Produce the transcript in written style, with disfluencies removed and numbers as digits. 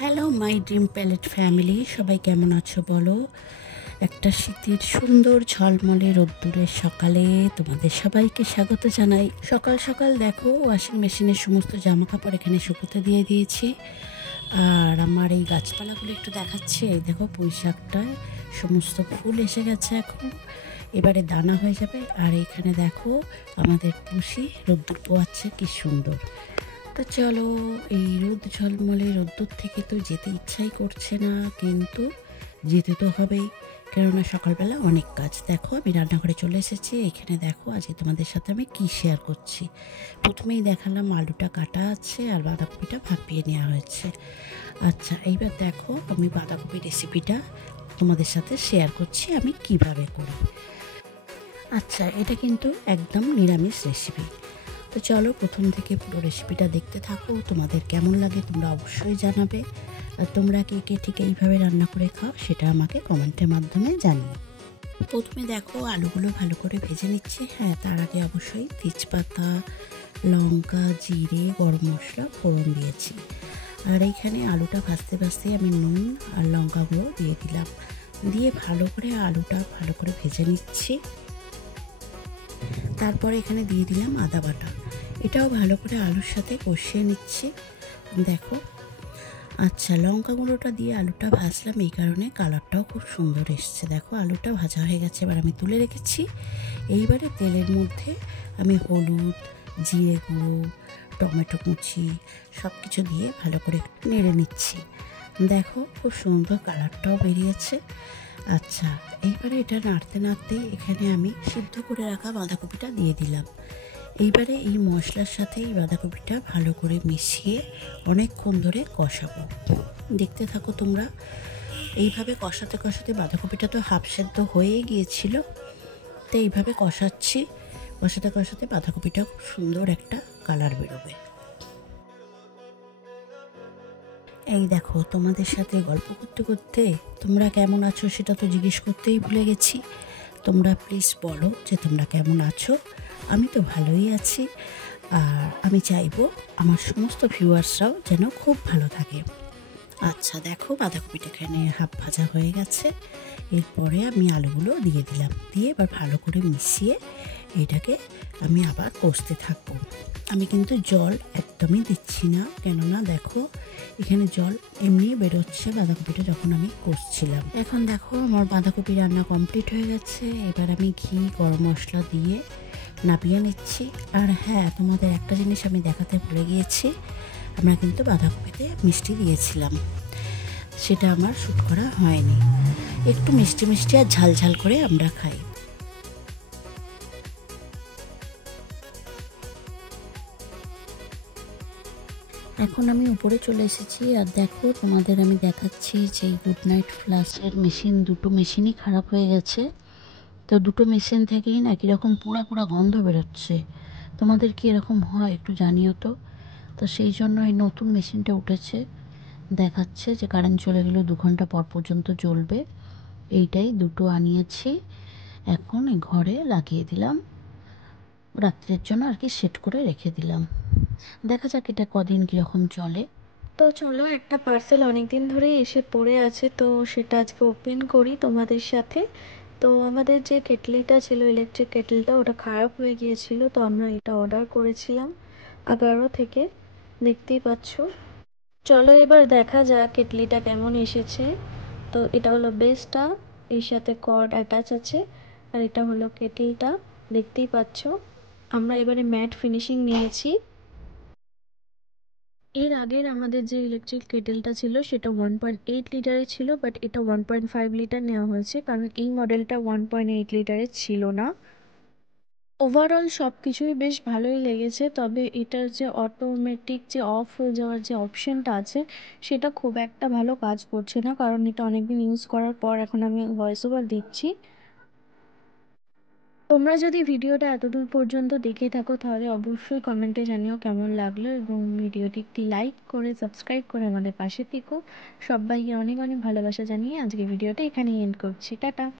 Hello my dream palette family, সবাই কেমন আছো বলো। একটা শীতের সুন্দর ঝলমলে রোদ্দুরের সকালে তোমাদের সবাইকে স্বাগত জানাই। সকাল সকাল দেখো ওয়াশিং মেশিনের সমস্ত জামা কাপড় এখানে শুকোতে দিয়ে দিয়েছি। আর আমার এই গাছপালাগুলো একটু দেখাচ্ছে, এই দেখো পুঁই শাকটায় সমস্ত ফুল এসে গেছে, এখন এবারে দানা হয়ে যাবে। আর এইখানে দেখো আমাদের পুষি রোদ্দুর পোয়াচ্ছে, কি সুন্দর। তো চলো, এই রোদ ঝলমলে রোদ্দুর থেকে তো যেতে ইচ্ছাই করছে না, কিন্তু যেতে তো হবেই, কেননা সকালবেলা অনেক কাজ। দেখো আমি রান্নাঘরে চলে এসেছি। এখানে দেখো আজকে তোমাদের সাথে আমি কি শেয়ার করছি। প্রথমেই দেখালাম আলুটা কাটা আছে আর বাঁধাকপিটা ভাপিয়ে নেওয়া হয়েছে। আচ্ছা, এইবার দেখো আমি বাঁধাকপি রেসিপিটা তোমাদের সাথে শেয়ার করছি আমি কিভাবে করি। আচ্ছা, এটা কিন্তু একদম নিরামিষ রেসিপি। তো চলো প্রথম থেকে পুরো রেসিপিটা দেখতে থাকো, তোমাদের কেমন লাগে তোমরা অবশ্যই জানাবে। আর তোমরা কে কে ঠিক এইভাবে রান্না করে খাও সেটা আমাকে কমেন্টের মাধ্যমে জানিও। প্রথমে দেখো আলুগুলো ভালো করে ভেজে নিচ্ছি। হ্যাঁ, তার আগে অবশ্যই তেজপাতা, লঙ্কা, জিরে, গরম মশলা ফোড়ন দিয়েছি। আর এইখানে আলুটা ভাজতে ভাজতে আমি নুন আর লঙ্কাগুলো দিয়ে দিলাম, দিয়ে ভালো করে আলুটা ভালো করে ভেজে নিচ্ছি। তারপরে এখানে দিয়ে দিলাম আদা বাটা, এটাও ভালো করে আলুর সাথে কষিয়ে নিচ্ছি। দেখো, আচ্ছা লঙ্কা গুঁড়োটা দিয়ে আলুটা ভাজলাম এই কারণে কালারটাও খুব সুন্দর এসছে। দেখো আলুটা ভাজা হয়ে গেছে, এবার আমি তুলে রেখেছি। এইবারে তেলের মধ্যে আমি হলুদ, জিরে গুঁড়ো, টমেটো কুচি সব কিছু দিয়ে ভালো করে নেড়ে নিচ্ছি। দেখো খুব সুন্দর কালারটাও বেরিয়েছে। আচ্ছা, এইবারে এটা নাড়তে নাড়তে এখানে আমি সিদ্ধ করে রাখা বাঁধাকপিটা দিয়ে দিলাম। এইবারে এই মশলার সাথে এই বাঁধাকপিটা ভালো করে মিশিয়ে অনেকক্ষণ ধরে কষাবো। দেখতে থাকো তোমরা। এইভাবে কষাতে কষাতে বাঁধাকপিটা তো হাফ সেদ্ধ হয়েই গিয়েছিল, তো এইভাবে কষাচ্ছি। কষাতে কষাতে বাঁধাকপিটা খুব সুন্দর একটা কালার বেরোবে। এই দেখো, তোমাদের সাথে গল্প করতে করতে তোমরা কেমন আছো সেটা তো জিজ্ঞেস করতেই ভুলে গেছি। তোমরা প্লিজ বলো যে তোমরা কেমন আছো। আমি তো ভালোই আছি, আর আমি চাইবো আমার সমস্ত ভিউয়ার্সরাও যেন খুব ভালো থাকে। আচ্ছা দেখো, বাঁধাকপিটা এখানে হাফ ভাজা হয়ে গেছে। এরপরে আমি আলুগুলো দিয়ে দিলাম, দিয়ে এবার ভালো করে মিশিয়ে এটাকে আমি আবার কষতে থাকবো। আমি কিন্তু জল একদমই দিচ্ছি না, কেননা দেখো এখানে জল এমনি বেরোচ্ছে বাঁধাকপিটা যখন আমি কষছিলাম। এখন দেখো আমার বাঁধাকপি রান্না কমপ্লিট হয়ে গেছে। এবার আমি ঘি, গরম মশলা দিয়ে নামিয়ে নিচ্ছি। আর হ্যাঁ, তোমাদের একটা জিনিস আমি দেখাতে ভুলে গিয়েছি, আমরা কিন্তু বাঁধাকপিতে মিষ্টি দিয়েছিলাম, সেটা আমার শ্যুট করা হয়নি। একটু মিষ্টি মিষ্টি আর ঝাল ঝাল করে আমরা খাই। এখন আমি উপরে চলে এসেছি, আর দেখো তোমাদের আমি দেখাচ্ছি যে গুড নাইট ফ্লাশের মেশিন, দুটো মেশিনই খারাপ হয়ে গেছে। তো দুটো মেশিন থেকেই না কীরকম পোড়া পোড়া গন্ধ বেরোচ্ছে। তোমাদের কি এরকম হয় একটু জানিও তো। তো সেই জন্য এই নতুন মেশিনটা উঠেছে, দেখাচ্ছে যে কারেন্ট চলে গেলেও 2 ঘন্টা পর পর্যন্ত জ্বলবে। এইটাই দুটো আনিয়েছি, এখন এই ঘরে লাগিয়ে দিলাম, রাত্রের জন্য আর কি সেট করে রেখে দিলাম। দেখা যাক এটা কদিন কীরকম চলে। তো চলো, একটা পার্সেল অনেক দিন ধরেই এসে পড়ে আছে, তো সেটা আজকে ওপেন করি তোমাদের সাথে। তো আমাদের যে কেটলিটা ছিল, ইলেকট্রিক কেটলিটা, ওটা খারাপ হয়ে গিয়েছিল, তো আমরা এটা অর্ডার করেছিলাম 11 থেকে, দেখতেই পাচ্ছ। চলো এবার দেখা যাক কেটলিটা কেমন এসেছে। তো এটা হলো বেসটা, এর সাথে কর্ড অ্যাটাচ আছে, আর এটা হলো কেটলিটা, দেখতেই পাচ্ছ। আমরা এবারে ম্যাট ফিনিশিং নিয়েছি। এর আগের আমাদের যে ইলেকট্রিক কেটেলটা ছিল সেটা 1.8 লিটারের ছিল, বাট এটা 1.5 লিটার নেওয়া হয়েছে, কারণ এই মডেলটা 1.8 লিটারের ছিল না। ওভারঅল সব কিছুই বেশ ভালোই লেগেছে, তবে এটার যে অটোমেটিক যে অফ হয়ে যাওয়ার যে অপশানটা আছে সেটা খুব একটা ভালো কাজ করছে না, কারণ এটা অনেকদিন ইউজ করার পর এখন আমি ভয়েস ওভার দিচ্ছি। তোমরা যদি ভিডিওটা এতদূর পর্যন্ত দেখে থাকো তাহলে অবশ্যই কমেন্টে জানিও কেমন লাগলো, এবং ভিডিওটি একটি লাইক করে সাবস্ক্রাইব করে আমাদের পাশে থেকো। সবাইকে অনেক অনেক ভালোবাসা জানিয়ে আজকে ভিডিওটা এখানেই এন্ড করছি। টাটা।